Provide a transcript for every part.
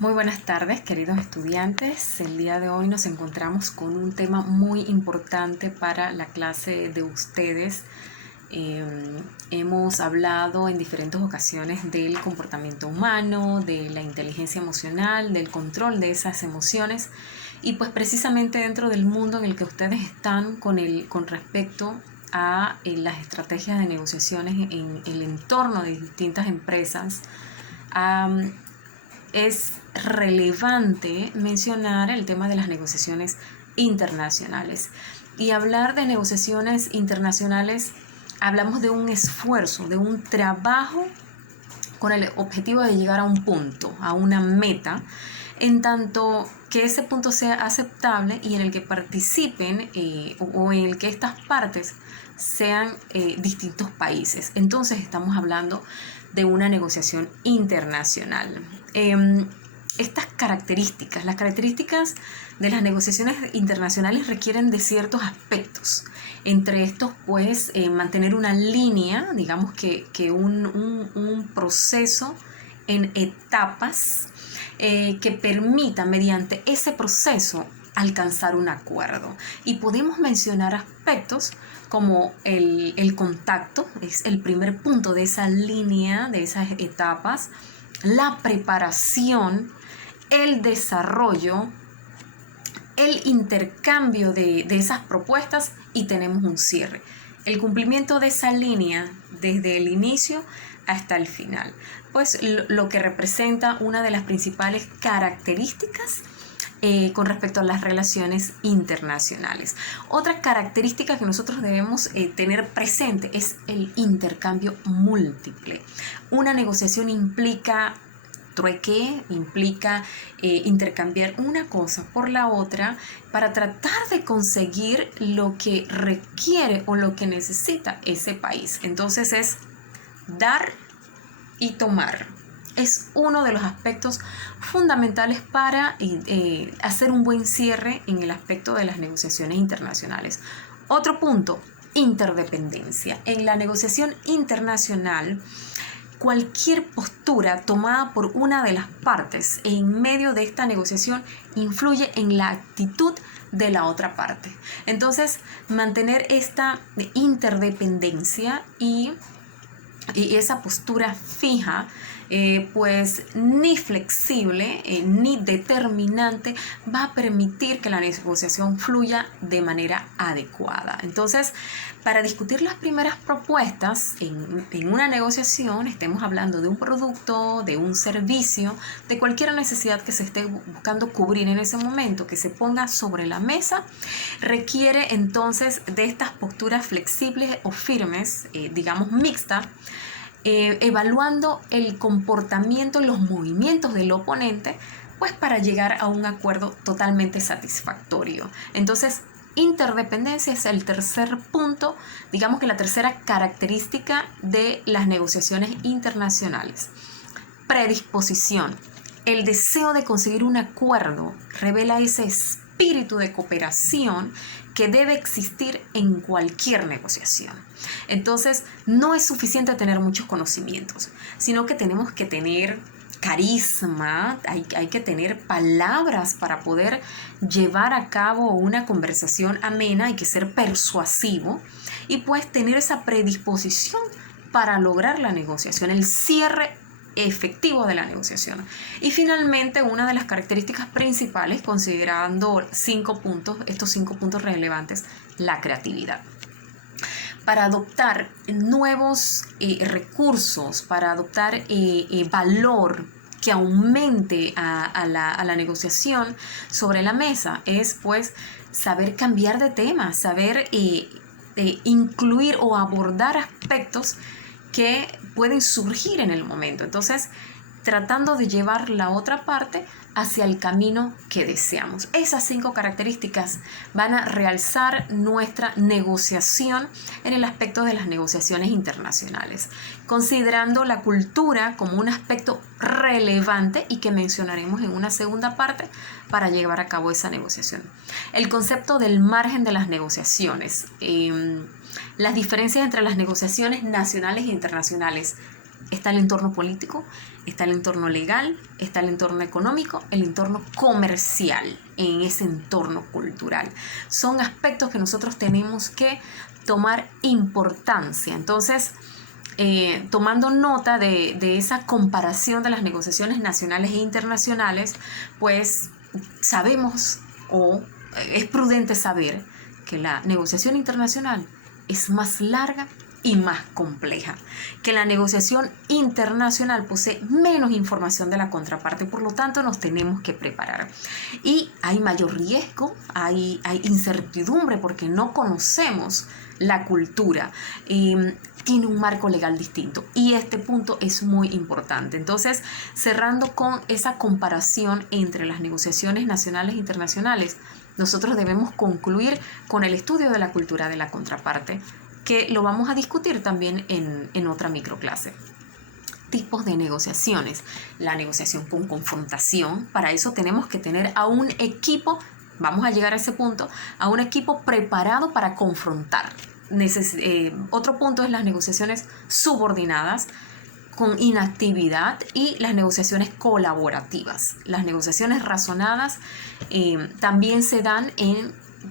Muy buenas tardes, queridos estudiantes. El día de hoy nos encontramos con un tema muy importante para la clase de ustedes. Hemos hablado en diferentes ocasiones del comportamiento humano, de la inteligencia emocional, del control de esas emociones y pues precisamente dentro del mundo en el que ustedes están con respecto a las estrategias de negociaciones en el entorno de distintas empresas. Es relevante mencionar el tema de las negociaciones internacionales. Y hablar de negociaciones internacionales, hablamos de un esfuerzo, de un trabajo con el objetivo de llegar a un punto, a una meta, en tanto que ese punto sea aceptable y en el que participen o en el que estas partes sean distintos países. Entonces estamos hablando de una negociación internacional. Estas características, las características de las negociaciones internacionales requieren de ciertos aspectos. Entre estos, pues, mantener una línea, digamos que un proceso en etapas que permita mediante ese proceso alcanzar un acuerdo. Y podemos mencionar aspectos como el contacto, es el primer punto de esa línea, de esas etapas, la preparación, el desarrollo, el intercambio de esas propuestas y tenemos un cierre. El cumplimiento de esa línea desde el inicio hasta el final. Pues lo que representa una de las principales características con respecto a las relaciones internacionales. Otra característica que nosotros debemos tener presente es el intercambio múltiple. Una negociación implica trueque, implica intercambiar una cosa por la otra para tratar de conseguir lo que requiere o lo que necesita ese país. Entonces es dar y tomar. Es uno de los aspectos fundamentales para hacer un buen cierre en el aspecto de las negociaciones internacionales. Otro punto, interdependencia. En la negociación internacional, cualquier postura tomada por una de las partes en medio de esta negociación influye en la actitud de la otra parte. Entonces, mantener esta interdependencia y esa postura fija, pues ni flexible ni determinante, va a permitir que la negociación fluya de manera adecuada. Entonces, para discutir las primeras propuestas en una negociación, estemos hablando de un producto, de un servicio, de cualquier necesidad que se esté buscando cubrir en ese momento, que se ponga sobre la mesa, requiere entonces de estas posturas flexibles o firmes, digamos mixtas, evaluando el comportamiento y los movimientos del oponente, pues para llegar a un acuerdo totalmente satisfactorio. Entonces, interdependencia es el tercer punto, digamos que la tercera característica de las negociaciones internacionales. Predisposición. El deseo de conseguir un acuerdo revela ese espíritu de cooperación que debe existir en cualquier negociación. Entonces, no es suficiente tener muchos conocimientos, sino que tenemos que tener carisma, hay que tener palabras para poder llevar a cabo una conversación amena, hay que ser persuasivo y pues tener esa predisposición para lograr la negociación, el cierre efectivo de la negociación. Y finalmente, una de las características principales, considerando estos 5 puntos relevantes, la creatividad. Para adoptar nuevos recursos, para adoptar valor que aumente a la negociación sobre la mesa, es pues saber cambiar de tema, saber incluir o abordar aspectos que pueden surgir en el momento. Entonces, tratando de llevar la otra parte hacia el camino que deseamos. Esas 5 características van a realzar nuestra negociación en el aspecto de las negociaciones internacionales, considerando la cultura como un aspecto relevante y que mencionaremos en una segunda parte para llevar a cabo esa negociación. El concepto del margen de las negociaciones. Las diferencias entre las negociaciones nacionales e internacionales. Está el entorno político, está el entorno legal, está el entorno económico, el entorno comercial, en ese entorno cultural. Son aspectos que nosotros tenemos que tomar importancia. Entonces, tomando nota de esa comparación de las negociaciones nacionales e internacionales, pues sabemos o es prudente saber que la negociación internacional es más larga y más compleja, que la negociación internacional posee menos información de la contraparte, por lo tanto nos tenemos que preparar. Y hay mayor riesgo, hay incertidumbre porque no conocemos la cultura, tiene un marco legal distinto y este punto es muy importante. Entonces, cerrando con esa comparación entre las negociaciones nacionales e internacionales, nosotros debemos concluir con el estudio de la cultura de la contraparte, que lo vamos a discutir también en otra microclase. Tipos de negociaciones. La negociación con confrontación. Para eso tenemos que tener a un equipo, vamos a llegar a ese punto, a un equipo preparado para confrontar. Otro punto es las negociaciones subordinadas con inactividad y las negociaciones colaborativas. Las negociaciones razonadas también se dan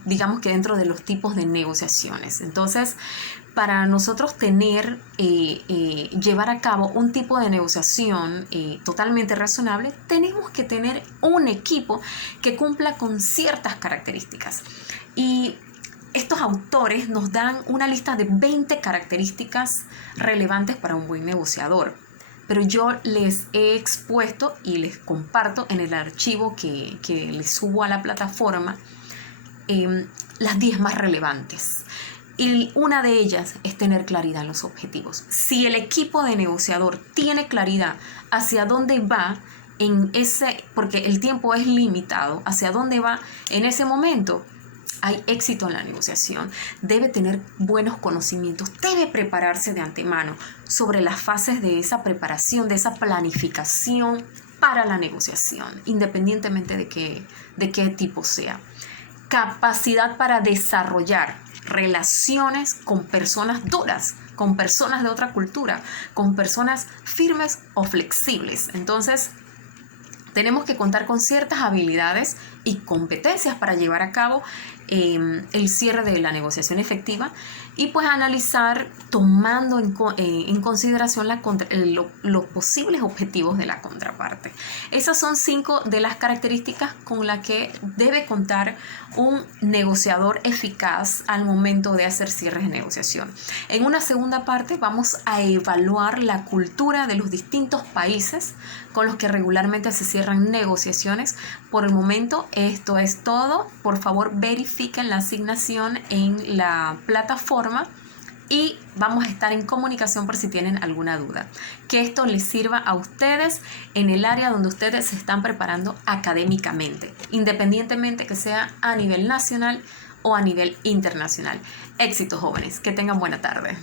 digamos que dentro de los tipos de negociaciones. Entonces, para nosotros llevar a cabo un tipo de negociación totalmente razonable, tenemos que tener un equipo que cumpla con ciertas características. Y estos autores nos dan una lista de 20 características relevantes para un buen negociador. Pero yo les he expuesto y les comparto en el archivo que les subo a la plataforma las 10 más relevantes. Y una de ellas es tener claridad en los objetivos. Si el equipo de negociador tiene claridad hacia dónde va porque el tiempo es limitado, hacia dónde va en ese momento, hay éxito en la negociación. Debe tener buenos conocimientos, debe prepararse de antemano sobre las fases de esa preparación, de esa planificación para la negociación, independientemente de qué tipo sea. Capacidad para desarrollar relaciones con personas duras, con personas de otra cultura, con personas firmes o flexibles. Entonces, tenemos que contar con ciertas habilidades y competencias para llevar a cabo el cierre de la negociación efectiva y pues analizar tomando en consideración los posibles objetivos de la contraparte. Esas son 5 de las características con las que debe contar un negociador eficaz al momento de hacer cierres de negociación. En una segunda parte vamos a evaluar la cultura de los distintos países con los que regularmente se cierran negociaciones. Por el momento esto es todo. Por favor, verifiquen la asignación en la plataforma y vamos a estar en comunicación por si tienen alguna duda. Que esto les sirva a ustedes en el área donde ustedes se están preparando académicamente, independientemente que sea a nivel nacional o a nivel internacional. Éxito, jóvenes. Que tengan buena tarde.